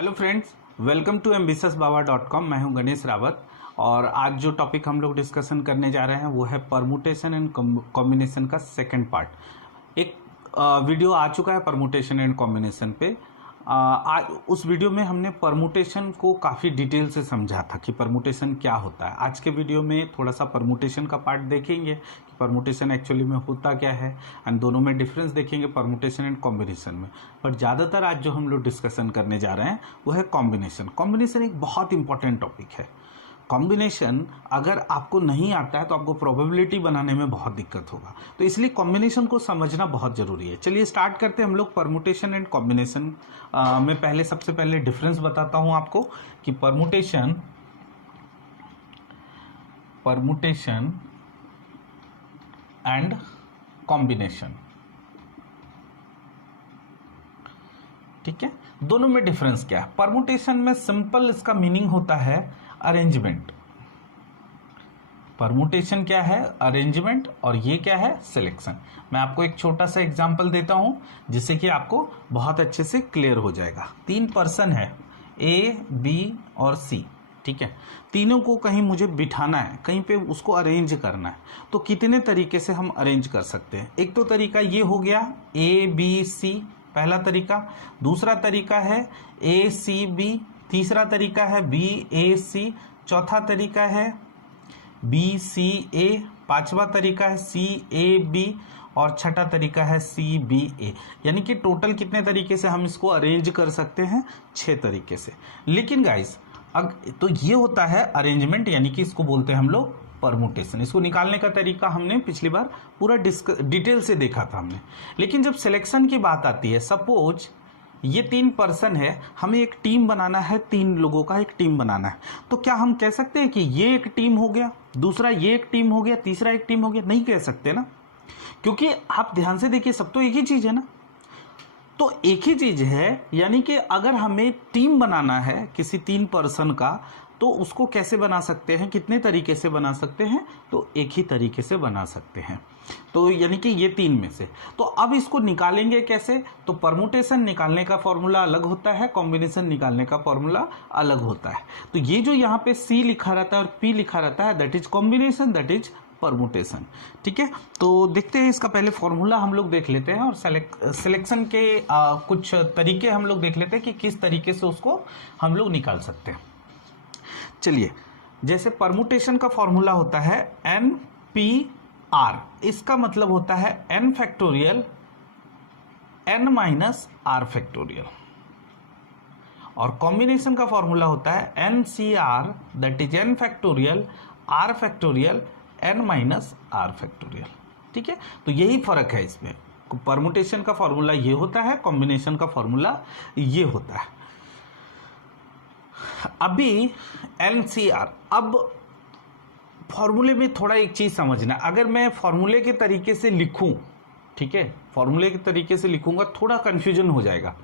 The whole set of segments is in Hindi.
Hello friends, welcome to ambitiousbaba.com। मैं हूं गणेश रावत और आज जो टॉपिक हम लोग डिस्कशन करने जा रहे हैं वो है परमुटेशन एंड कॉम्बिनेशन का सेकंड पार्ट। एक वीडियो आ चुका है परमुटेशन एंड कॉम्बिनेशन पे। उस वीडियो में हमने परमुटेशन को काफ़ी डिटेल से समझा था कि परमुटेशन क्या होता है। आज के वीडियो में थोड़ा सा परमुटेशन का पार्ट देखेंगे कि परमुटेशन एक्चुअली में होता क्या है एंड दोनों में डिफरेंस देखेंगे परमुटेशन एंड कॉम्बिनेशन में। पर ज़्यादातर आज जो हम लोग डिस्कशन करने जा रहे हैं वो है कॉम्बिनेशन। कॉम्बिनेशन एक बहुत इंपॉर्टेंट टॉपिक है। कॉम्बिनेशन अगर आपको नहीं आता है तो आपको प्रोबेबिलिटी बनाने में बहुत दिक्कत होगा, तो इसलिए कॉम्बिनेशन को समझना बहुत ज़रूरी है। चलिए स्टार्ट करते हैं हम लोग परमुटेशन एंड कॉम्बिनेशन में। सबसे पहले डिफरेंस बताता हूं आपको कि परमुटेशन एंड कॉम्बिनेशन, ठीक है, दोनों में डिफरेंस क्या है। परमुटेशन में सिंपल इसका मीनिंग होता है अरेंजमेंट। परमुटेशन क्या है? अरेंजमेंट। और ये क्या है? सिलेक्शन। मैं आपको एक छोटा सा एग्जांपल देता हूं जिससे कि आपको बहुत अच्छे से क्लियर हो जाएगा। 3 पर्सन है, ए, बी और सी, ठीक है। तीनों को कहीं मुझे बिठाना है, कहीं पे उसको अरेंज करना है, तो कितने तरीके से हम अरेंज कर सकते हैं। एक तो तरीका ये हो गया ए बी सी, पहला तरीका। दूसरा तरीका है ए सी बी, तीसरा तरीका है बी ए सी, चौथा तरीका है बी सी ए, पांचवा तरीका है सी ए बी और छठा तरीका है सी बी ए। यानी कि टोटल कितने तरीके से हम इसको अरेंज कर सकते हैं? 6 तरीके से। लेकिन गाइस तो ये होता है अरेंजमेंट, यानी कि इसको बोलते हैं हम लोग परमुटेशन। इसको निकालने का तरीका हमने पिछली बार पूरा डिटेल से देखा था हमने। लेकिन जब सिलेक्शन की बात आती है, सपोज ये 3 पर्सन है, हमें एक टीम बनाना है, 3 लोगों का एक टीम बनाना है, तो क्या हम कह सकते हैं कि ये एक टीम हो गया, दूसरा ये एक टीम हो गया, तीसरा एक टीम हो गया? नहीं कह सकते ना, क्योंकि आप ध्यान से देखिए सब तो एक ही चीज है ना। तो एक ही चीज है, यानी कि अगर हमें टीम बनाना है किसी 3 पर्सन का, तो उसको कैसे बना सकते हैं, कितने तरीके से बना सकते हैं? तो एक ही तरीके से बना सकते हैं। तो यानी कि ये 3 में से। तो अब इसको निकालेंगे कैसे? तो परमुटेशन निकालने का फॉर्मूला अलग होता है, कॉम्बिनेशन निकालने का फॉर्मूला अलग होता है। तो ये जो यहाँ पे सी लिखा रहता है और पी लिखा रहता है, that is combination, that is permutation, ठीक है। तो देखते हैं इसका पहले फॉर्मूला हम लोग देख लेते हैं और सिलेक्शन के कुछ तरीके हम लोग देख लेते हैं कि किस तरीके से उसको हम लोग निकाल सकते हैं। चलिए, जैसे परमुटेशन का फॉर्मूला होता है एन पी आर, इसका मतलब होता है N factorial N minus R factorial. और कॉम्बिनेशन का फॉर्मूला होता है N C R, that is N factorial R factorial N minus R factorial, ठीक है। तो यही फर्क है इसमें। परमुटेशन का फॉर्मूला ये होता है, कॉम्बिनेशन का फॉर्मूला ये होता है। अभी NCR, अब फॉर्मूले में थोड़ा एक चीज समझना। अगर मैं फॉर्मूले के तरीके से लिखूं, ठीक है, फॉर्मूले के तरीके से लिखूंगा थोड़ा कंफ्यूजन हो जाएगा।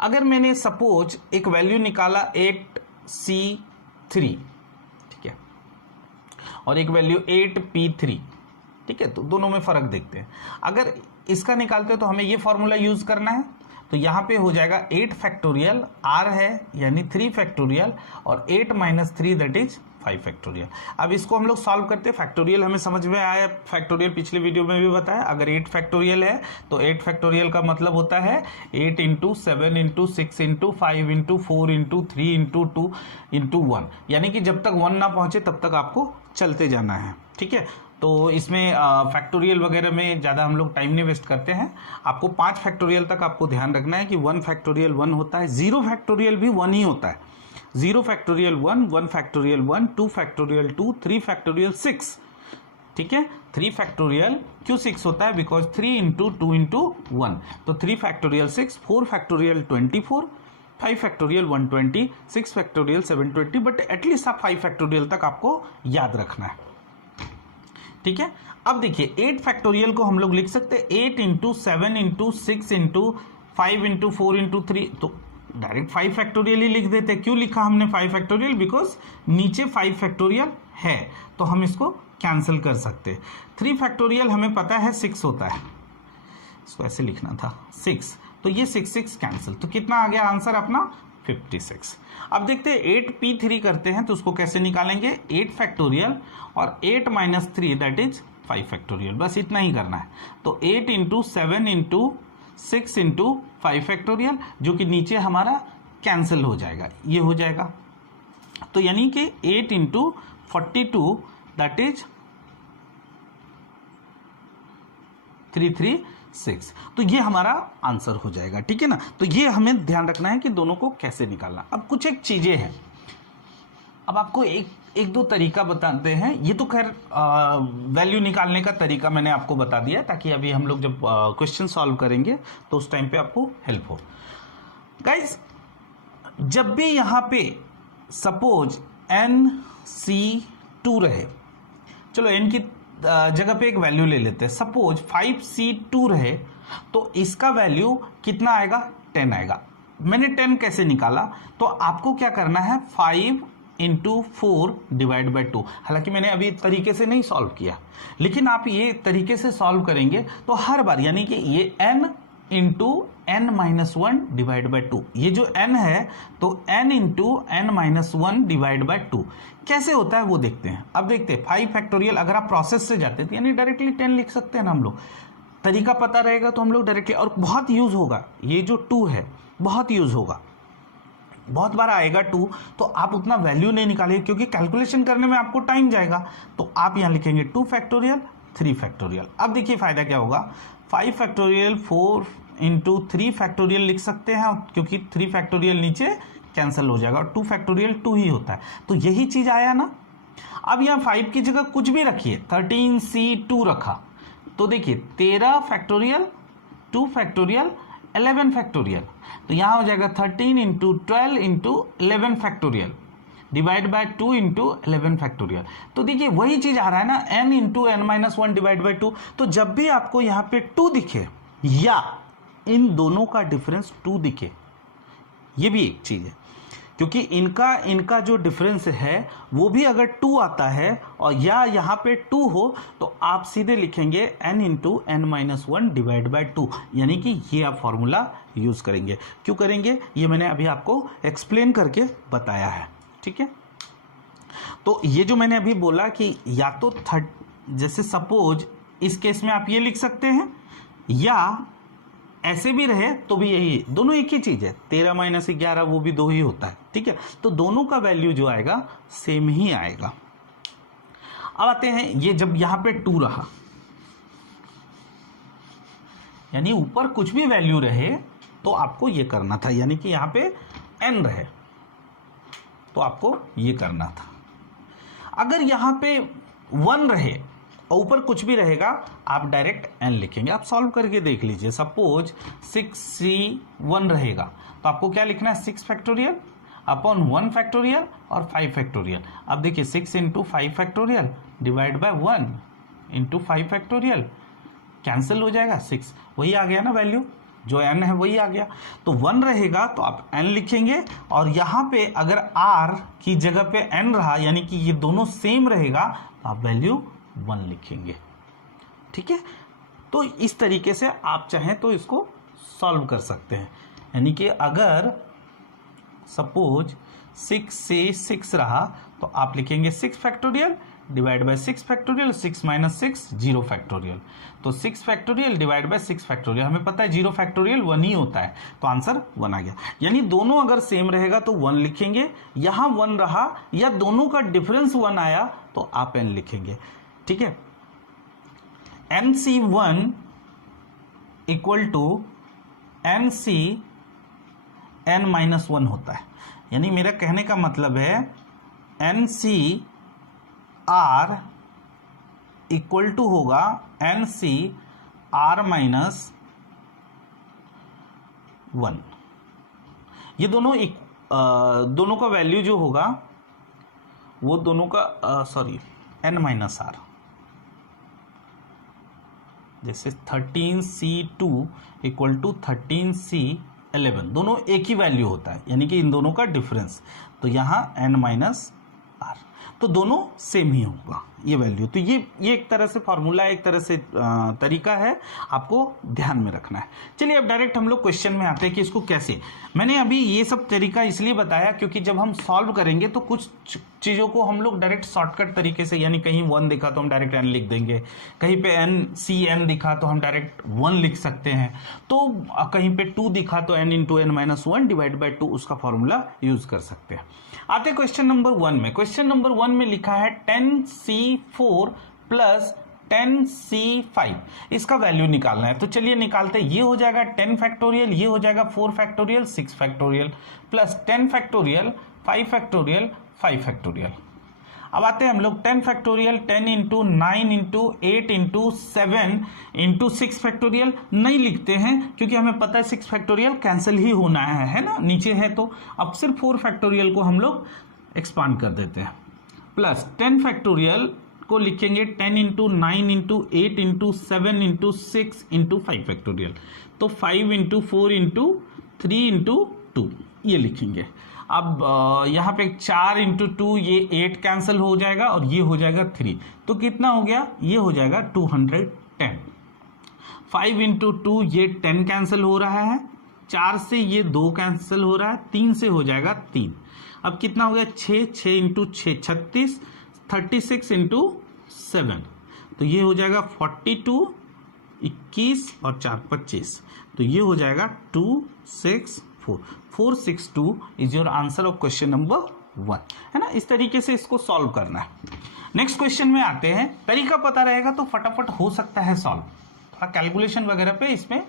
अगर मैंने सपोज एक वैल्यू निकाला 8C3, ठीक है, और एक वैल्यू 8P3, ठीक है, तो दोनों में फर्क देखते हैं। अगर इसका निकालते हैं तो हमें ये फॉर्मूला यूज करना है। तो यहाँ पे हो जाएगा 8 फैक्टोरियल, R है यानी 3 फैक्टोरियल, और 8 माइनस 3 दैट इज 5 फैक्टोरियल। अब इसको हम लोग सॉल्व करते हैं। फैक्टोरियल हमें समझ में आया, फैक्टोरियल पिछले वीडियो में भी बताया। अगर 8 फैक्टोरियल है तो 8 फैक्टोरियल का मतलब होता है 8 into 7 into 6 into 5 into 4 into 3 into 2 into 1, यानी कि जब तक 1 ना पहुंचे तब तक आपको चलते जाना है, ठीक है। तो इसमें फैक्टोरियल वगैरह में ज़्यादा हम लोग टाइम नहीं वेस्ट करते हैं। आपको 5 फैक्टोरियल तक आपको ध्यान रखना है कि 1 फैक्टोरियल 1 होता है, 0 फैक्टोरियल भी 1 ही होता है। 0 फैक्टोरियल 1, 1 फैक्टोरियल 1, 2 फैक्टोरियल 2, 3 फैक्टोरियल 6, ठीक है। 3 फैक्टोरियल क्यों 6 होता है? बिकॉज 3 इंटू 2 इंटू 1, तो 3 factorial 6, 4 factorial 24, 5 factorial 120, 6 factorial 720, but at least आप 5 फैक्टोरियल तक आपको याद रखना है, ठीक है। अब देखिए 8 फैक्टोरियल को हम लोग लिख सकते हैं 8 into 7 into 6 into 5 into 4 into 3, तो डायरेक्ट 5 फैक्टोरियल ही लिख देते। क्यों लिखा हमने 5 फैक्टोरियल? बिकॉज नीचे 5 फैक्टोरियल है तो हम इसको कैंसिल कर सकते हैं। 3 फैक्टोरियल हमें पता है 6 होता है, इसको ऐसे लिखना था 6, तो ये 6 6 कैंसिल, तो कितना आ गया आंसर अपना 56। अब देखते हैं 8p3 करते हैं तो उसको कैसे निकालेंगे, 8 फैक्टोरियल और 8 माइनस 3 दैट इज 5 फैक्टोरियल, बस इतना ही करना है। तो 8 इंटू 7 इंटू 6 इंटू 5 फैक्टोरियल, जो कि नीचे हमारा कैंसिल हो जाएगा, ये हो जाएगा। तो यानी कि 8 इंटू 42 दैट इज 336। तो ये हमारा आंसर हो जाएगा, ठीक है ना। तो ये हमें ध्यान रखना है कि दोनों को कैसे निकालना। अब कुछ एक चीजें हैं, अब आपको एक दो तरीका बताते हैं। ये तो खैर वैल्यू निकालने का तरीका मैंने आपको बता दिया, ताकि अभी हम लोग जब क्वेश्चन सॉल्व करेंगे तो उस टाइम पे आपको हेल्प हो। गाइस, जब भी यहां पे सपोज NC2 रहे, चलो n की जगह पे एक वैल्यू ले लेते हैं, सपोज 5C2 रहे, तो इसका वैल्यू कितना आएगा, 10 आएगा। मैंने 10 कैसे निकाला, तो आपको क्या करना है, 5 इंटू 4 डिवाइड बाई 2। हालांकि मैंने अभी तरीके से नहीं सॉल्व किया, लेकिन आप ये तरीके से सॉल्व करेंगे तो हर बार, यानी कि ये n into n minus 1 divide by 2, ये जो n है तो n into n minus 1 divide by 2 कैसे होता है वो देखते हैं। अब देखते हैं 5 फैक्टोरियल, अगर आप प्रोसेस से जाते हैं यानी डायरेक्टली 10 लिख सकते हैं ना हम लोग, तरीका पता रहेगा तो हम लोग डायरेक्टली, और बहुत यूज होगा ये जो 2 है, बहुत यूज होगा, बहुत बार आएगा 2, तो आप उतना वैल्यू नहीं निकालिए क्योंकि कैलकुलेशन करने में आपको टाइम जाएगा। तो आप यहाँ लिखेंगे 2 फैक्टोरियल 3 फैक्टोरियल। अब देखिए फायदा क्या होगा, 5 फैक्टोरियल 4 इंटू 3 फैक्टोरियल लिख सकते हैं, क्योंकि 3 फैक्टोरियल नीचे कैंसिल हो जाएगा और 2 फैक्टोरियल 2 ही होता है। तो यही चीज आया ना। अब यहाँ 5 की जगह कुछ भी रखिए, 13C2 रखा तो देखिए 13 फैक्टोरियल 2 फैक्टोरियल 11 फैक्टोरियल, तो यहाँ हो जाएगा 13 into 12 into 11 factorial divide by 2 into 11 factorial. तो देखिए वही चीज आ रहा है ना, n into n minus 1 divide by 2। तो जब भी आपको यहाँ पे 2 दिखे या इन दोनों का डिफरेंस 2 दिखे, ये भी एक चीज है, क्योंकि इनका जो डिफरेंस है वो भी अगर 2 आता है और या यहाँ पे 2 हो तो आप सीधे लिखेंगे n into n minus 1 divide by 2, यानी कि ये आप फॉर्मूला यूज करेंगे। क्यों करेंगे ये मैंने अभी आपको एक्सप्लेन करके बताया है, ठीक है। तो ये जो मैंने अभी बोला कि या तो जैसे सपोज इस केस में आप ये लिख सकते हैं, या ऐसे भी रहे तो भी यही, दोनों एक ही चीज है, 13 माइनस 11 वो भी 2 ही होता है, ठीक है। तो दोनों का वैल्यू जो आएगा सेम ही आएगा। अब आते हैं, ये जब यहां पे 2 रहा, यानी ऊपर कुछ भी वैल्यू रहे तो आपको ये करना था, यानी कि यहां पे n रहे तो आपको ये करना था। अगर यहां पे 1 रहे और ऊपर कुछ भी रहेगा, आप डायरेक्ट n लिखेंगे। आप सॉल्व करके देख लीजिए, सपोज 6C1 रहेगा तो आपको क्या लिखना है, 6 फैक्टोरियल अपॉन 1 फैक्टोरियल और 5 फैक्टोरियल। अब देखिए 6 into 5 factorial divide by 1 into 5 factorial, cancel हो जाएगा, 6 वही आ गया ना वैल्यू, जो n है वही आ गया। तो 1 रहेगा तो आप n लिखेंगे, और यहां पे अगर r की जगह पे n रहा, यानी कि ये दोनों सेम रहेगा, तो आप वैल्यू 1 लिखेंगे, ठीक है। तो इस तरीके से आप चाहें तो इसको सॉल्व कर सकते हैं, यानी कि अगर सपोज 6 से 6 रहा तो आप लिखेंगे 6 factorial divide by 6 factorial, 6 minus 6 0 factorial. तो 6 फैक्टोरियल डिवाइड बाय 6 फैक्टोरियल, हमें पता है 0 फैक्टोरियल 1 ही होता है, तो आंसर 1 आ गया। यानी दोनों अगर सेम रहेगा तो 1 लिखेंगे, यहां 1 रहा या दोनों का डिफरेंस 1 आया तो आप n लिखेंगे, ठीक है। NC1 equal to NC n minus 1 होता है, यानी मेरा कहने का मतलब है NCR इक्वल टू होगा NCR माइनस 1। ये दोनों का वैल्यू जो होगा वो दोनों का n माइनस r, जैसे 13C2 इक्वल टू 13C11, दोनों एक ही वैल्यू होता है, यानी कि इन दोनों का डिफरेंस, तो यहां n माइनस r, तो दोनों सेम ही होगा। ये वैल्यू। तो ये एक तरह से फॉर्मूला, एक तरह से तरीका है, आपको ध्यान में रखना है। चलिए अब डायरेक्ट हम लोग क्वेश्चन में आते हैं कि इसको कैसे। मैंने अभी ये सब तरीका इसलिए बताया क्योंकि जब हम सॉल्व करेंगे तो कुछ चीज़ों को हम लोग डायरेक्ट शॉर्टकट तरीके से, यानी कहीं 1 दिखा तो हम डायरेक्ट n लिख देंगे, कहीं पे n दिखा तो हम डायरेक्ट 1 लिख सकते हैं, तो कहीं पे 2 दिखा तो n into n minus 1 divide by 2 उसका फॉर्मूला यूज कर सकते हैं। आते क्वेश्चन नंबर 1 में। क्वेश्चन नंबर 1 में लिखा है 10c4 प्लस 10c5, इसका वैल्यू निकालना है। तो चलिए निकालते हैं। ये हो जाएगा 10 फैक्टोरियल, ये हो जाएगा 4 factorial 6 factorial plus 10 factorial 5 factorial 5 factorial. अब आते हैं हम लोग 10 factorial 10 into 9 into 8 into 7 into 6 factorial नहीं लिखते हैं क्योंकि हमें पता है 6 फैक्टोरियल कैंसिल ही होना है ना, नीचे है। तो अब सिर्फ 4 फैक्टोरियल को हम लोग एक्सपांड कर देते हैं, प्लस 10 फैक्टोरियल को लिखेंगे 10 into 9 into 8 into 7 into 6 into 5 factorial. तो 5 इंटू 4 इंटू 3 इंटू 2 ये लिखेंगे। अब यहाँ पे 4 इंटू 2 ये 8 कैंसिल हो जाएगा और ये हो जाएगा 3, तो कितना हो गया, ये हो जाएगा 210। 5 इंटू 2 ये 10 कैंसिल हो रहा है, 4 से ये 2 कैंसिल हो रहा है, 3 से हो जाएगा 3। अब कितना हो गया 6 इंटू 6 36, 36 इंटू 7 तो ये हो जाएगा 42, 21 और 4 25, तो ये हो जाएगा 264। 462 is your answer of question number 1, है ना। इस तरीके से इसको सॉल्व करना है। नेक्स्ट क्वेश्चन में आते हैं। तरीका पता रहेगा तो फटाफट हो सकता है सॉल्व, थोड़ा कैलकुलेशन वगैरह पे इसमें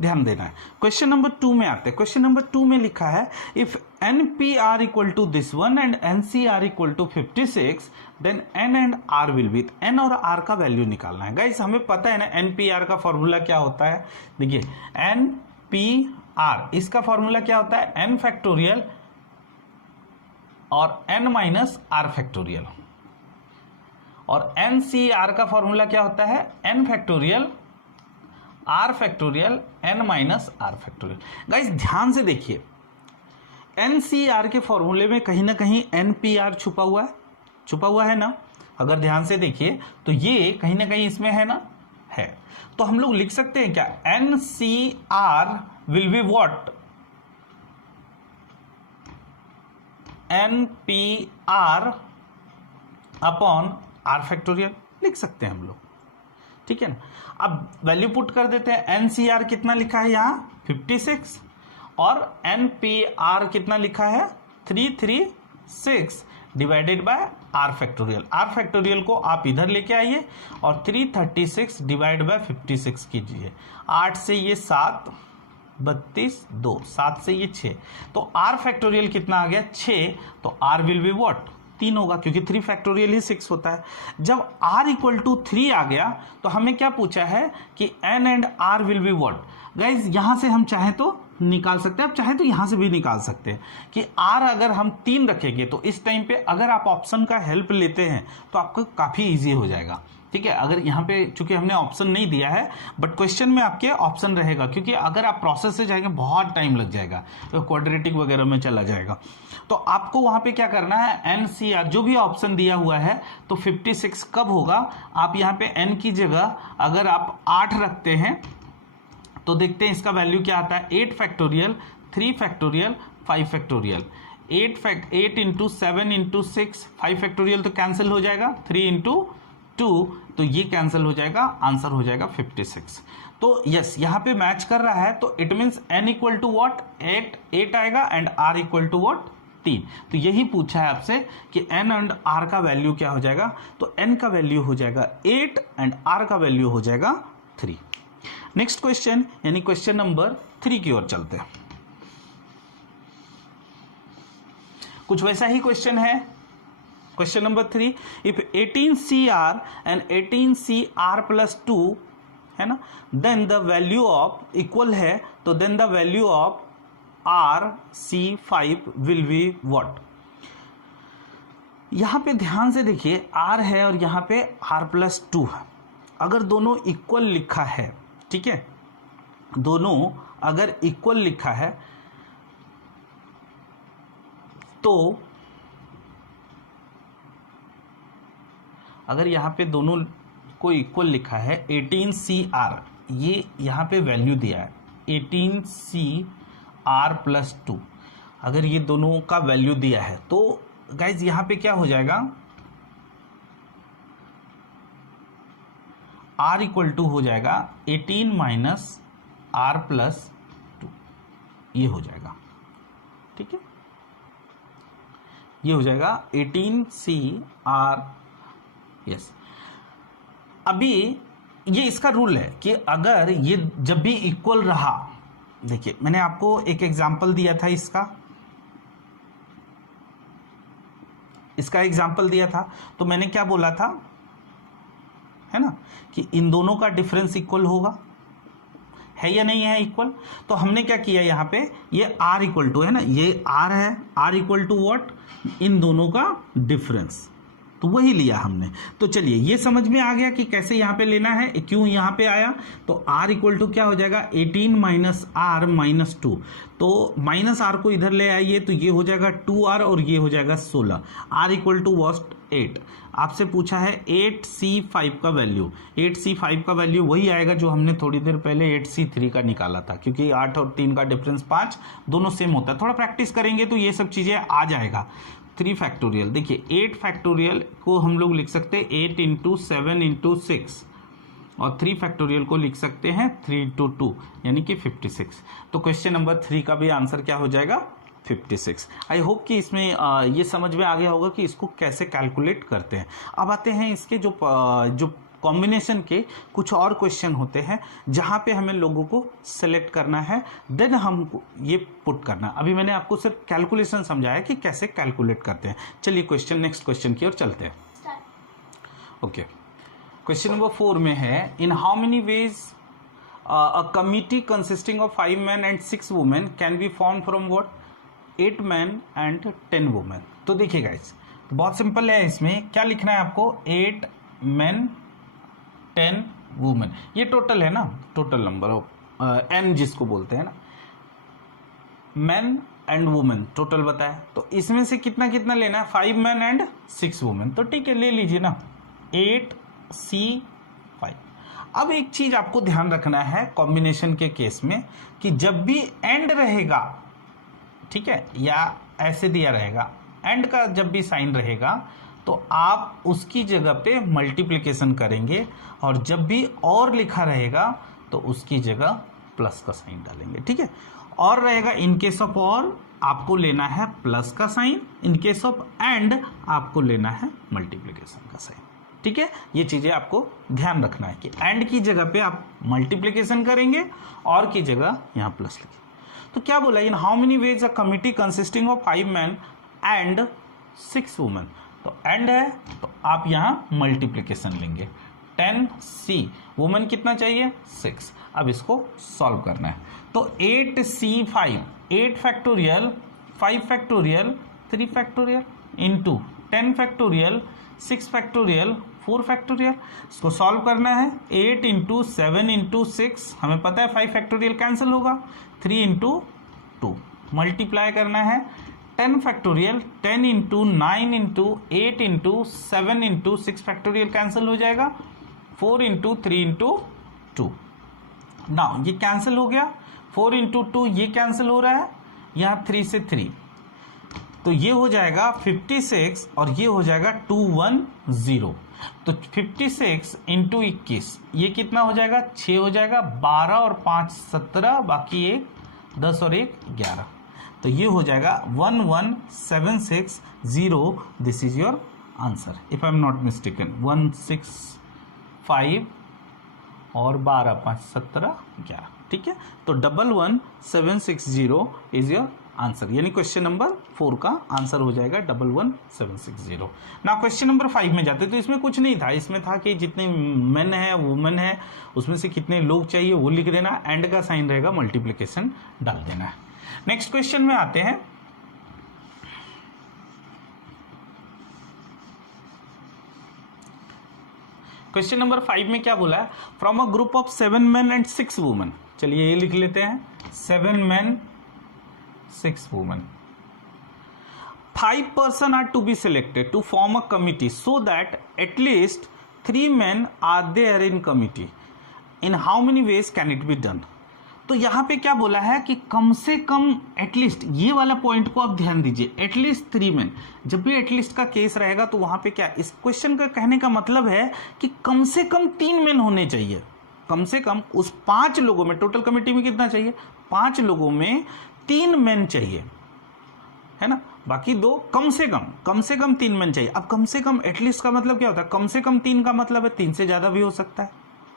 ध्यान देना है। क्वेश्चन नंबर 2 में आते हैं। क्वेश्चन नंबर 2 में लिखा है if NPR equal to this one and NCR equal to 56 then N and R will be. N और R का वैल्यू निकालना है। गाइस हमें पता है ना NPR का फॉर्मूला क्या होता है। देखिए NPR इसका फॉर्मूला क्या होता है, N फैक्टोरियल और N माइनस R फैक्टोरियल, और NCR का फॉर्मूला क्या होता है, N factorial R factorial N minus R factorial. Guys ध्यान से देखिए, NCR के फॉर्मूले में कहीं ना कहीं NPR छुपा हुआ है ना। अगर ध्यान से देखिए तो ये कहीं ना कहीं इसमें है ना, है। तो हम लोग लिख सकते हैं क्या, NCR will be what, NPR upon R factorial लिख सकते हैं हम लोग, ठीक है ना। अब वैल्यू पुट कर देते हैं। NCR कितना लिखा है यहाँ 56 और NPR कितना लिखा है 336 divided by R factorial. R factorial को आप इधर लेके आइए और 336 डिवाइड बाय 56 कीजिए। 8 से ये 7, 32, 2, 7 से ये 6, तो R फैक्टोरियल कितना आ गया 6, तो R विल बी व्हाट 3 होगा क्योंकि 3 फैक्टोरियल ही 6 होता है। जब R इक्वल टू 3 आ गया तो हमें क्या पूछा है कि N and R will be what. Guys यहां से हम चाहे तो निकाल सकते हैं, आप चाहे तो यहां से भी निकाल सकते हैं कि R अगर हम 3 रखेंगे तो इस टाइम पे अगर आप ऑप्शन का हेल्प लेते हैं तो आपको काफी इजी हो जाएगा, ठीक है। अगर यहाँ पे चूंकि हमने ऑप्शन नहीं दिया है बट क्वेश्चन में आपके ऑप्शन रहेगा, क्योंकि अगर आप प्रोसेस से जाएंगे बहुत टाइम लग जाएगा, तो क्वाड्रेटिक वगैरह में चला जाएगा। तो आपको वहां पे क्या करना है, NCR जो भी ऑप्शन दिया हुआ है, तो 56 कब होगा, आप यहाँ पे N की जगह अगर आप 8 रखते हैं तो देखते हैं इसका वैल्यू क्या आता है, 8 factorial 3 factorial 5 factorial. 8 into 7 into 6 5 factorial तो कैंसिल हो जाएगा, 3 इंटू 2 तो ये कैंसिल हो जाएगा, आंसर हो जाएगा 56। तो यस यहाँ पे मैच कर रहा है, तो it means N equal to what 8 आएगा and R equal to what 3। तो यही पूछा है आपसे कि N एंड R का वैल्यू क्या हो जाएगा, तो N का वैल्यू हो जाएगा 8 एंड R का वैल्यू हो जाएगा 3। नेक्स्ट क्वेश्चन यानी क्वेश्चन नंबर 3 की ओर चलते हैं। कुछ वैसा ही क्वेश्चन है। Question number 3, if 18CR and 18CR plus 2 है ना, then the value of equal है, तो then the value of RC5 will be what. यहां पे ध्यान से देखिए R है और यहां पे R प्लस 2 है। अगर दोनों इक्वल लिखा है, ठीक है, दोनों अगर इक्वल लिखा है तो अगर यहाँ पे दोनों को इक्वल लिखा है 18CR, ये यहाँ पे वैल्यू दिया है 18CR+2, अगर ये दोनों का वैल्यू दिया है तो गाइज यहाँ पे क्या हो जाएगा, R इक्वल टू हो जाएगा 18 - R+2, ये हो जाएगा, ठीक है, ये हो जाएगा 18CR। यस, अभी ये इसका रूल है कि अगर ये जब भी इक्वल रहा, देखिए मैंने आपको एक एग्जांपल दिया था, इसका एग्जांपल दिया था, तो मैंने क्या बोला था, है ना, कि इन दोनों का डिफरेंस इक्वल होगा, है या नहीं है इक्वल। तो हमने क्या किया यहाँ पे, ये R इक्वल टू है ना, ये R है, R इक्वल टू व्हाट, इन दोनों का डिफरेंस, तो वही लिया हमने। तो चलिए ये समझ में आ गया कि कैसे यहाँ पे लेना है, क्यों यहाँ पे आया। तो R इक्वल टू क्या हो जाएगा 18 - R-2, तो -R को इधर ले आइए तो ये हो जाएगा 2R और ये हो जाएगा 16। R equal to what 8। आपसे पूछा है 8C5 का वैल्यू, 8C5 का वैल्यू वही आएगा जो हमने थोड़ी देर पहले 8C3 का निकाला था, क्योंकि 8 और 3 का डिफरेंस 5, दोनों सेम होता है। थोड़ा प्रैक्टिस करेंगे तो ये सब चीजें आ जाएगा। 3 फैक्टोरियल, देखिए 8 फैक्टोरियल को हम लोग लिख सकते हैं 8 × 7 × 6, और 3 फैक्टोरियल को लिख सकते हैं 3 × 2 यानी कि 56। तो क्वेश्चन नंबर 3 का भी आंसर क्या हो जाएगा 56। आई होप कि इसमें ये समझ में आ गया होगा कि इसको कैसे कैलकुलेट करते हैं। अब आते हैं इसके जो कॉम्बिनेशन के कुछ और क्वेश्चन होते हैं जहां पे हमें लोगों को सेलेक्ट करना है, देन हमको ये पुट करना। अभी मैंने आपको सिर्फ कैलकुलेशन समझाया कि कैसे कैलकुलेट करते हैं। चलिए नेक्स्ट क्वेश्चन की ओर चलते हैं। ओके, क्वेश्चन नंबर 4 में है, in how many ways a committee consisting of 5 men and 6 women can be form from what 8 men and 10 women। तो देखिए गाइस, बहुत सिंपल है, इसमें क्या लिखना है आपको, 8 men 10 वुमेन, ये टोटल है ना, टोटल नंबर ऑफ n जिसको बोलते हैं ना, मेन एंड वुमेन टोटल बताया। तो इसमें से कितना कितना लेना है, 5 men and 6 वुमेन। तो ठीक है, ले लीजिए ना 8C5। अब एक चीज आपको ध्यान रखना है कॉम्बिनेशन के केस में कि जब भी एंड रहेगा, ठीक है, या ऐसे दिया रहेगा, एंड का जब भी साइन रहेगा तो आप उसकी जगह पे मल्टीप्लिकेशन करेंगे, और जब भी और लिखा रहेगा तो उसकी जगह प्लस का साइन डालेंगे, ठीक है। और रहेगा इन केस ऑफ और आपको लेना है प्लस का sign, in case of and आपको लेना है मल्टीप्लिकेशन का साइन, ठीक है। ये चीजें आपको ध्यान रखना है कि एंड की जगह पे आप मल्टीप्लिकेशन करेंगे और की जगह यहां प्लस लिखिए। तो क्या बोला, in how many ways a committee consisting of 5 men and 6 women। तो एंड है तो आप यहां मल्टीप्लिकेशन लेंगे, 10C, वुमेन कितना चाहिए 6। अब इसको सॉल्व करना है। तो 8C5, 8 factorial 5 factorial 3 factorial into 10 factorial 6 factorial 4 factorial. इसको सॉल्व करना है, 8 × 7 × 6, हमें पता है 5 फैक्टोरियल कैंसिल होगा, 3 × 2 मल्टीप्लाई करना है, 10 फैक्टोरियल 10 × 9 × 8 × 7 × 6 फैक्टोरियल कैंसिल हो जाएगा, 4 × 3 × 2। नाउ ये कैंसिल हो गया, 4 × 2 ये कैंसिल हो रहा है, यहाँ 3 से 3, तो ये हो जाएगा 56 और ये हो जाएगा 210। तो 56 × 21 ये कितना हो जाएगा 6 हो जाएगा, 12 और 5 17, बाकी 1 10 और 1 11। तो ये हो जाएगा 11760। This is your answer if I am not mistaken. 165 और 12 5 17 11, ठीक है। तो 11760 इज योर आंसर, यानी क्वेश्चन नंबर 4 का आंसर हो जाएगा 11760। ना क्वेश्चन नंबर 5 में जाते तो इसमें कुछ नहीं था, इसमें था कि जितने मेन है वुमेन है उसमें से कितने लोग चाहिए वो लिख देना, एंड का साइन रहेगा मल्टीप्लिकेशन डाल देना है। नेक्स्ट क्वेश्चन में आते हैं। क्वेश्चन नंबर 5 में क्या बोला है, from a group of 7 men and 6 women। चलिए ये लिख लेते हैं, 7 men 6 women। 5 person are to be selected to form a committee so that at least 3 men are there in committee. In how many ways can it be done? तो यहाँ पे क्या बोला है कि कम से कम एटलीस्ट, ये वाला पॉइंट को आप ध्यान दीजिए, एटलीस्ट 3 men. जब भी एटलीस्ट का केस रहेगा तो वहां पे क्या, इस क्वेश्चन का कहने का मतलब है कि कम से कम 3 men होने चाहिए. कम से कम उस 5 लोगों में, टोटल कमेटी में कितना चाहिए, 5 लोगों में 3 men चाहिए, है ना. बाकी 2 कम से कम 3 men चाहिए. अब कम से कम एटलीस्ट का मतलब क्या होता है, कम से कम 3 का मतलब है 3 से ज्यादा भी हो सकता है,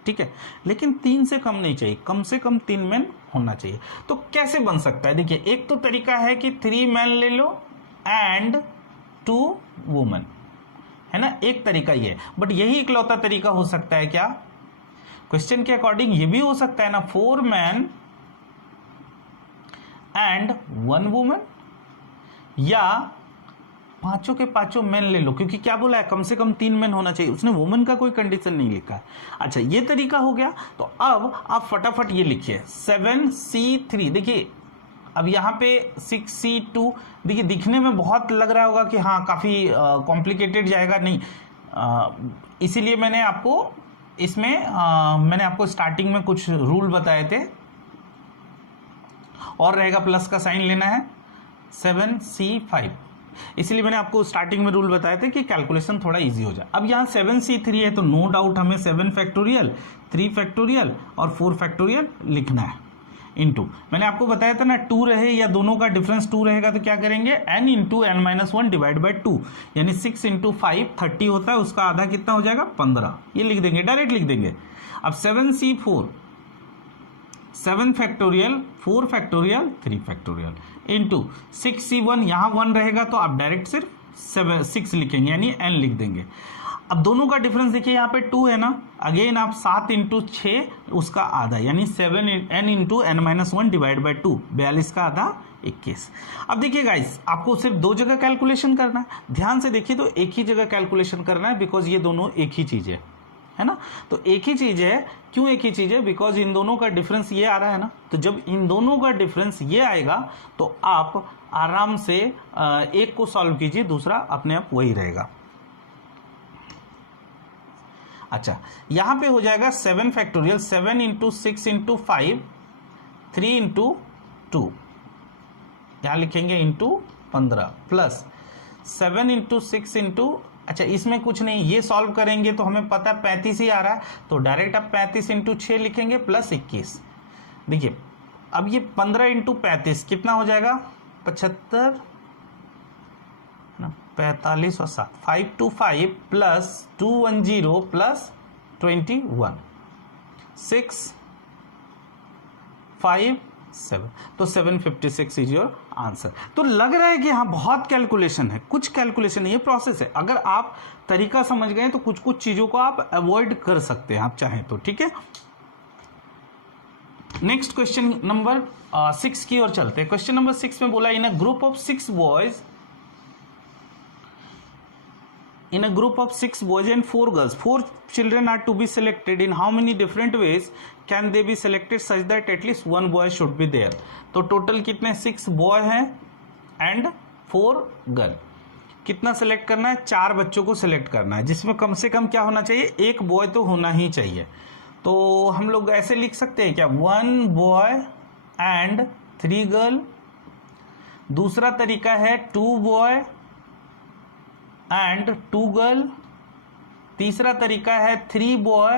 ठीक है, लेकिन 3 से कम नहीं चाहिए, कम से कम 3 men होना चाहिए. तो कैसे बन सकता है, देखिए एक तो तरीका है कि 3 men ले लो एंड 2 women, है ना, एक तरीका ये. बट यही इकलौता तरीका हो सकता है क्या, क्वेश्चन के अकॉर्डिंग ये भी हो सकता है ना, 4 men एंड 1 woman, या पांचों के पांचों मेन ले लो, क्योंकि क्या बोला है, कम से कम 3 men होना चाहिए, उसने वुमन का कोई कंडीशन नहीं लिखा है. अच्छा, ये तरीका हो गया. तो अब आप फटाफट ये लिखिए 7C3. देखिए अब यहाँ पे 6C2, देखिए दिखने में बहुत लग रहा होगा कि हाँ काफी कॉम्प्लिकेटेड जाएगा, नहीं, इसीलिए मैंने आपको इसमें मैंने आपको स्टार्टिंग में कुछ रूल बताए थे, और रहेगा प्लस का साइन लेना है 7C5, इसलिए मैंने आपको स्टार्टिंग में रूल बताए थे कि कैलकुलेशन थोड़ा इजी हो जाए. अब यहाँ 7C3 है तो नो डाउट हमें 7 फैक्टोरियल, 3 फैक्टोरियल और 4 फैक्टोरियल लिखना है. इनटू मैंने आपको बताया था ना, 2 रहे या दोनों का डिफरेंस 2 रहेगा तो क्या करेंगे, n into n minus 1 divide by 2, यानी 6 इंटू 5 30 होता है, उसका आधा कितना हो जाएगा 15. ये लिख देंगे, डायरेक्ट लिख देंगे. अब 7C4, 7 factorial, 4 factorial, 3 factorial into 6C1, यहाँ 1 रहेगा तो आप डायरेक्ट सिर्फ 6 लिखेंगे, यानी n लिख देंगे. अब दोनों का डिफरेंस देखिए, यहाँ पे 2 है ना, अगेन आप 7 इंटू 6 उसका आधा, यानी 7n into n minus 1 divide by 2, 42 का आधा 21. अब देखिए गाइस, आपको सिर्फ 2 जगह कैलकुलेशन करना है, ध्यान से देखिए, तो एक ही जगह कैलकुलेशन करना है, बिकॉज ये दोनों एक ही चीज है ना. तो एक ही चीज है, क्यों एक ही चीज है, बिकॉज इन दोनों का डिफरेंस ये आ रहा है ना, तो जब इन दोनों का डिफरेंस ये आएगा तो आप आराम से एक को सॉल्व कीजिए, दूसरा अपने आप वही रहेगा. अच्छा, यहां पे हो जाएगा 7 फैक्टोरियल, 7 इंटू 6 इंटू 5, 3 इंटू 2, यहां लिखेंगे इंटू 15, प्लस 7 इंटू 6 इंटू, अच्छा इसमें कुछ नहीं, ये सॉल्व करेंगे तो हमें पता 35 ही आ रहा है, तो डायरेक्ट आप 35 इंटू 6 लिखेंगे प्लस 21. देखिए अब ये 15 इंटू 35 कितना हो जाएगा, 75, 45 और 7, 5 2 5 प्लस 210 प्लस 21, 6 5 7, तो 756 इज योर आंसर. तो लग रहा है कि हाँ बहुत कैलकुलेशन है, कुछ कैलकुलेशन है, ये प्रोसेस है. अगर आप तरीका समझ गए तो कुछ कुछ चीजों को आप अवॉइड कर सकते हैं, आप चाहें तो, ठीक है. नेक्स्ट क्वेश्चन नंबर 6 की ओर चलते हैं. क्वेश्चन नंबर 6 में बोला, in a group of 6 boys, in a group of 6 boys and 4 girls, 4 children are to be selected. In how many different ways can they be selected such that at least 1 boy should be there? तो टोटल कितने 6 बॉय हैं एंड 4 गर्ल. कितना सेलेक्ट करना है, 4 बच्चों को सेलेक्ट करना है, जिसमें कम से कम क्या होना चाहिए, 1 बॉय तो होना ही चाहिए. तो हम लोग ऐसे लिख सकते हैं क्या, 1 बॉय एंड 3 गर्ल. दूसरा तरीका है 2 बॉय एंड 2 गर्ल. तीसरा तरीका है 3 बॉय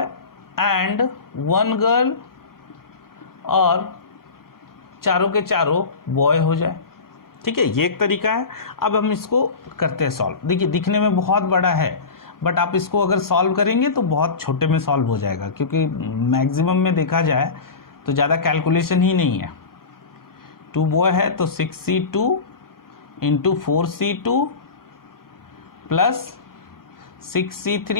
एंड 1 गर्ल, और चारों के चारों बॉय हो जाए, ठीक है, ये एक तरीका है. अब हम इसको करते हैं सॉल्व. देखिए दिखने में बहुत बड़ा है, बट आप इसको अगर सॉल्व करेंगे तो बहुत छोटे में सॉल्व हो जाएगा, क्योंकि मैक्सिमम में देखा जाए तो ज़्यादा कैलकुलेशन ही नहीं है. 2 बॉय है तो 6C2 into 4C2 plus 6C3,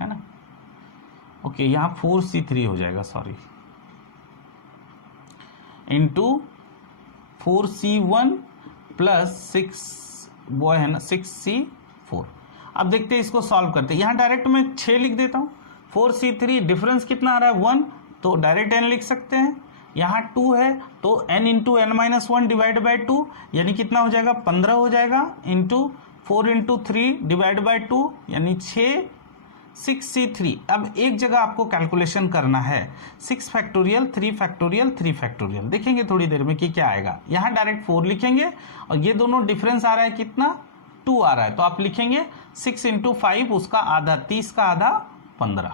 है ना. ओके, यहां 4C3 हो जाएगा, sorry, into 4C1 plus 6 boy है ना, 6C4. अब देखते हैं इसको सॉल्व करते हैं. यहां डायरेक्ट मैं 6 लिख देता हूं. 4C3 डिफरेंस कितना आ रहा है 1, तो डायरेक्ट n लिख सकते हैं. यहाँ 2 है तो n into N minus one divide by 2 यानी कितना हो जाएगा 15 हो जाएगा, इंटू 4 इंटू 3 डिवाइड बाई 2 यानी 6C3। अब एक जगह आपको कैलकुलेशन करना है 6 फैक्टोरियल 3 फैक्टोरियल 3 फैक्टोरियल, देखेंगे थोड़ी देर में कि क्या आएगा। यहाँ डायरेक्ट 4 लिखेंगे और ये दोनों डिफरेंस आ रहा है कितना 2 आ रहा है, तो आप लिखेंगे 6 इंटू 5 उसका आधा 30 का आधा 15,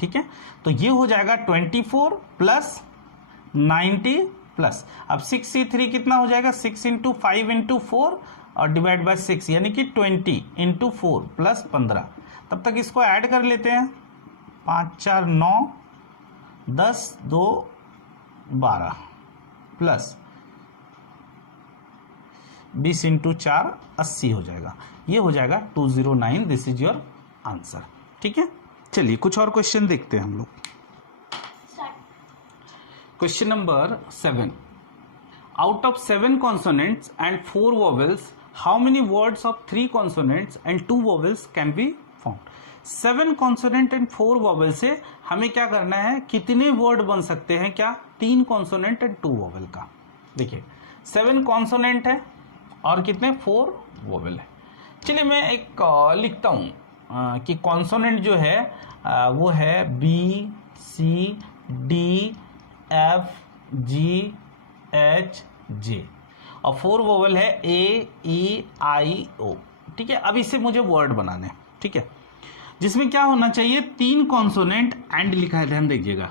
ठीक है। तो ये हो जाएगा 24 प्लस 90 प्लस, अब 6C3 कितना हो जाएगा 6 इंटू 5 इंटू 4 और डिवाइड बाय 6 यानी कि 20 इंटू 4 प्लस 15। तब तक इसको ऐड कर लेते हैं, 5 4 9 10 2 12 प्लस 20 इंटू 4 80 हो जाएगा, ये हो जाएगा 209। दिस इज योर आंसर, ठीक है। चलिए कुछ और क्वेश्चन देखते हैं हम लोग। Question number 7, out of 7 consonants and 4 vowels how many words of 3 consonants and 2 vowels can be found. 7 consonant and 4 vowel से हमें क्या करना है, कितने वर्ड बन सकते हैं, क्या 3 कॉन्सोनेंट एंड 2 वोवेल का। देखिए 7 कॉन्सोनेंट है और कितने 4 वोवेल है। चलिए मैं एक लिखता हूं कि कॉन्सोनेंट जो है वो है B C D F G H J और 4 वोवेल है A E I O, ठीक है। अब इससे मुझे वर्ड बनाने हैं, ठीक है, जिसमें क्या होना चाहिए 3 कॉन्सोनेंट एंड लिखा है, ध्यान दीजिएगा,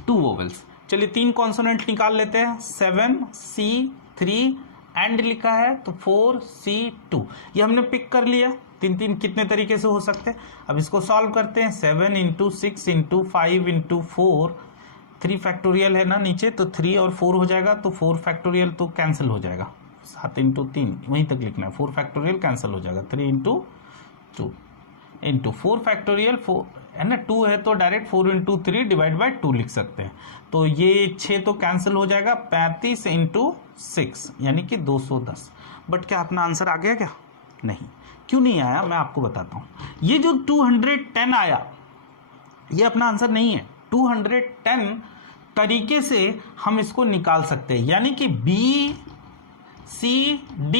2 वोवेल्स। चलिए 3 कॉन्सोनेंट निकाल लेते हैं, 7C3 एंड लिखा है तो 4C2, ये हमने पिक कर लिया। 3 कितने तरीके से हो सकते हैं, अब इसको सॉल्व करते हैं। 7 इंटू 6 इंटू 5 इंटू 4, 3 फैक्टोरियल है ना नीचे, तो 3 और 4 हो जाएगा, तो 4 फैक्टोरियल तो कैंसिल हो जाएगा, 7 इंटू 3 वहीं तक लिखना है, 4 फैक्टोरियल कैंसिल हो जाएगा, 3 इंटू 2 इंटू 4 फैक्टोरियल 4 है ना, 2 है तो डायरेक्ट 4 इंटू 3 डिवाइड बाई 2 लिख सकते हैं, तो ये 6 तो कैंसिल हो जाएगा, 35 इंटू 6 यानी कि 210। बट क्या अपना आंसर आ गया क्या, नहीं, क्यों नहीं आया मैं आपको बताता हूं। ये जो 210 आया ये अपना आंसर नहीं है। 210 तरीके से हम इसको निकाल सकते हैं, यानी कि B C D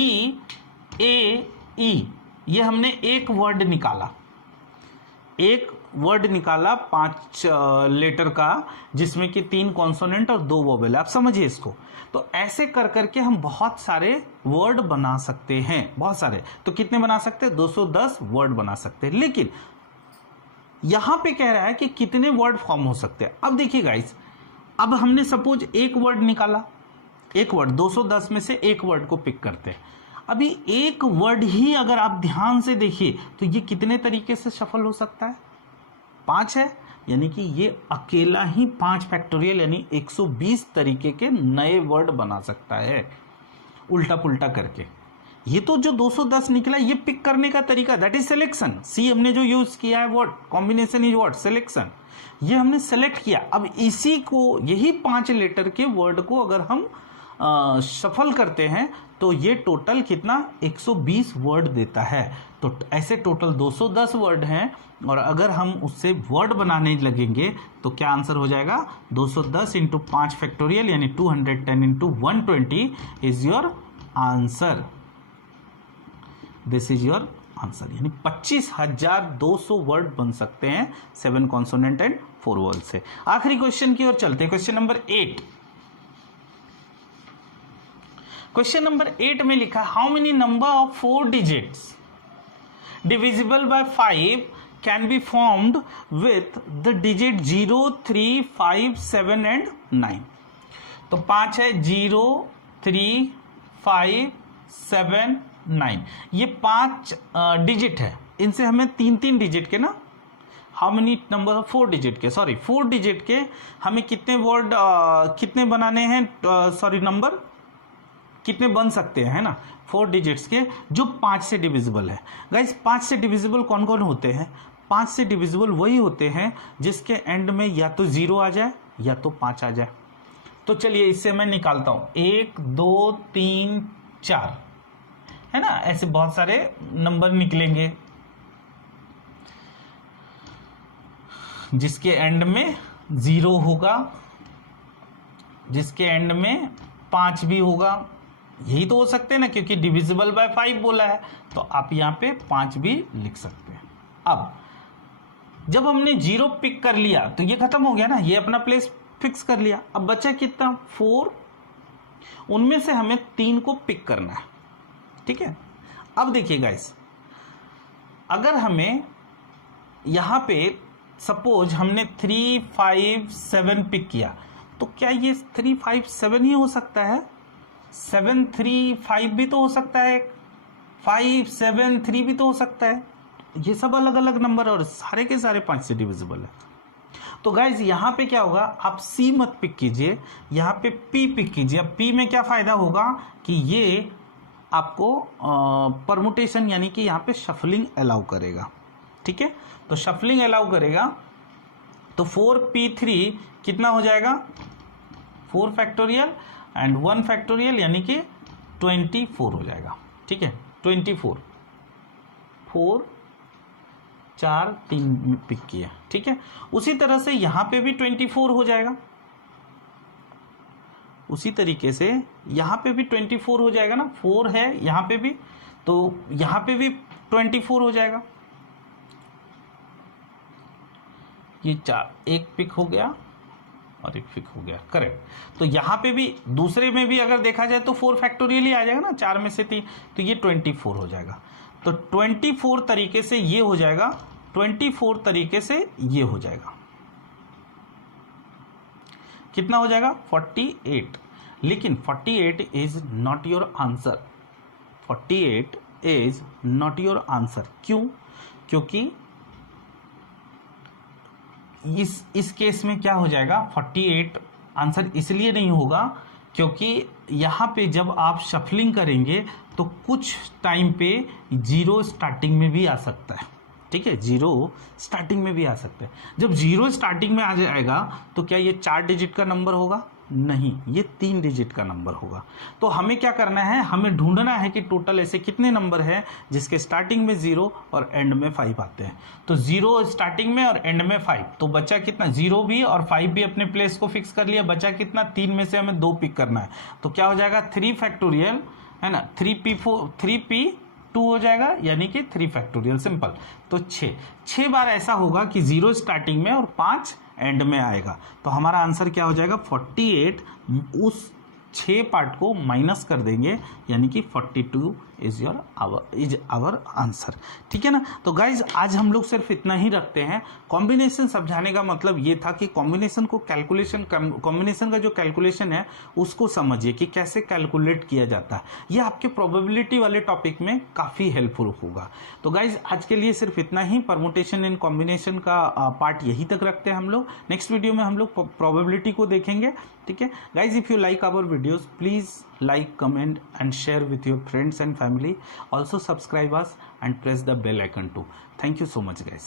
A E ये हमने एक वर्ड निकाला, एक वर्ड निकाला 5 लेटर का, जिसमें कि 3 कॉन्सोनेंट और 2 वोवेल। आप समझिए इसको, तो ऐसे कर करके हम बहुत सारे वर्ड बना सकते हैं, बहुत सारे। तो कितने बना सकते हैं, 210 वर्ड बना सकते हैं। लेकिन यहां पे कह रहा है कि कितने वर्ड फॉर्म हो सकते हैं। अब देखिए गाइस, अब हमने सपोज एक वर्ड निकाला, एक वर्ड 210 में से एक वर्ड को पिक करते हैं। अभी एक वर्ड ही अगर आप ध्यान से देखिए तो ये कितने तरीके से सफल हो सकता है, 5 है, यानी कि ये अकेला ही 5 फैक्टोरियल यानी 120 तरीके के नए वर्ड बना सकता है उल्टा पुल्टा करके। ये तो जो 210 निकला ये पिक करने का तरीका, दैट इज सिलेक्शन। सी हमने जो यूज किया है word, combination is word selection, ये हमने सेलेक्ट किया। अब इसी को, यही 5 लेटर के वर्ड को अगर हम सफल करते हैं तो ये टोटल कितना 120 वर्ड देता है। तो ऐसे टोटल 210 वर्ड हैं, और अगर हम उससे वर्ड बनाने लगेंगे तो क्या आंसर हो जाएगा, 210 इंटू 5 फैक्टोरियल यानी 210 into 120 is your answer. This is your answer, यानी 25,200 वर्ड बन सकते हैं 7 कॉन्सोनेंट एंड 4 वोवेल से। आखिरी क्वेश्चन की ओर चलते हैं, क्वेश्चन नंबर 8। क्वेश्चन नंबर 8 में लिखा, how many number of 4 digits divisible by 5 can be formed with the digit 0 3 5 7 and 9। तो 5 है, 0 3 5 7 9, ये 5 डिजिट है। इनसे हमें 3 डिजिट के ना, हाउ मेनी नंबर 4 डिजिट के, सॉरी 4 डिजिट के हमें कितने वर्ड कितने बनाने हैं, सॉरी नंबर कितने बन सकते हैं, है ना, 4 डिजिट्स के जो 5 से डिविजिबल है। गाइस 5 से डिविजिबल कौन कौन होते हैं, 5 से डिविजिबल वही होते हैं जिसके एंड में या तो 0 आ जाए या तो 5 आ जाए। तो चलिए इससे मैं निकालता हूं, 1 2 3 4, है ना, ऐसे बहुत सारे नंबर निकलेंगे जिसके एंड में 0 होगा जिसके एंड में 5 भी होगा, यही तो हो सकते हैं ना, क्योंकि डिविजिबल बाय 5 बोला है, तो आप यहाँ पे 5 भी लिख सकते हैं। अब जब हमने 0 पिक कर लिया तो ये खत्म हो गया ना, ये अपना प्लेस फिक्स कर लिया। अब बचा कितना 4, उनमें से हमें 3 को पिक करना है, ठीक है। अब देखिए गाइस, अगर हमें यहाँ पे सपोज हमने 3, 5, 7 पिक किया, तो क्या ये 3, 5, 7 ही हो सकता है? 7, 3, 5 भी तो हो सकता है, 5, 7, 3 भी तो हो सकता है। ये सब अलग अलग नंबर और सारे के सारे 5 से डिविजिबल है। तो गाइज यहाँ पे क्या होगा, आप C मत पिक कीजिए, यहाँ पे P पिक कीजिए। अब P में क्या फायदा होगा कि ये आपको परमुटेशन यानी कि यहाँ पे शफलिंग अलाउ करेगा, ठीक है। तो शफलिंग अलाउ करेगा तो 4P3 कितना हो जाएगा, 4 फैक्टोरियल एंड 1 फैक्टोरियल यानी कि 24 हो जाएगा, ठीक है। 24, 4, 4, 3 पिक किया, ठीक है। उसी तरह से यहाँ पे भी 24 हो जाएगा, उसी तरीके से यहाँ पे भी 24 हो जाएगा ना, 4 है यहाँ पे भी, तो यहाँ पे भी 24 हो जाएगा। ये 4, एक पिक हो गया और एक पिक हो गया, करेक्ट। तो यहाँ पे भी दूसरे में भी अगर देखा जाए तो 4 फैक्टोरियल ही आ जाएगा ना, 4 में से 3, तो ये 24 हो जाएगा। तो 24 तरीके से ये हो जाएगा, 24 तरीके से ये हो जाएगा, कितना हो जाएगा 48। लेकिन 48 is not your answer, 48 is not your answer. क्यों? क्योंकि इस केस में क्या हो जाएगा, 48 आंसर इसलिए नहीं होगा क्योंकि यहाँ पे जब आप शफलिंग करेंगे तो कुछ टाइम पे 0 स्टार्टिंग में भी आ सकता है, ठीक है। 0 स्टार्टिंग में भी आ सकता है। जब 0 स्टार्टिंग में आ जाएगा तो क्या ये 4 डिजिट का नंबर होगा? नहीं, ये 3 डिजिट का नंबर होगा। तो हमें क्या करना है, हमें ढूंढना है कि टोटल ऐसे कितने नंबर हैं जिसके स्टार्टिंग में 0 और एंड में 5 आते हैं। तो 0 स्टार्टिंग में और एंड में 5, तो बचा कितना, 0 भी और 5 भी अपने प्लेस को फिक्स कर लिया, बचा कितना, 3 में से हमें 2 पिक करना है। तो क्या हो जाएगा 3 फैक्टोरियल है ना, 3P2 हो जाएगा यानी कि 3 फैक्टोरियल, सिंपल। तो 6 बार ऐसा होगा कि 0 स्टार्टिंग में और 5 एंड में आएगा। तो हमारा आंसर क्या हो जाएगा 48, उस 6 पार्ट को माइनस कर देंगे यानी कि 42 इज आवर आंसर, ठीक है ना। तो गाइज आज हम लोग सिर्फ इतना ही रखते हैं। कॉम्बिनेशन समझाने का मतलब ये था कि कॉम्बिनेशन को कॉम्बिनेशन का जो कैलकुलेशन है उसको समझिए कि कैसे कैलकुलेट किया जाता है। ये आपके प्रोबेबिलिटी वाले टॉपिक में काफ़ी हेल्पफुल होगा। तो गाइज आज के लिए सिर्फ इतना ही। परमुटेशन एंड कॉम्बिनेशन का पार्ट यही तक रखते हैं हम लोग। नेक्स्ट वीडियो में हम लोग प्रोबेबिलिटी को देखेंगे, ठीक है। Guys if you like our videos, please like, comment and share with your friends and family. Also subscribe us and press the bell icon too. Thank you so much guys.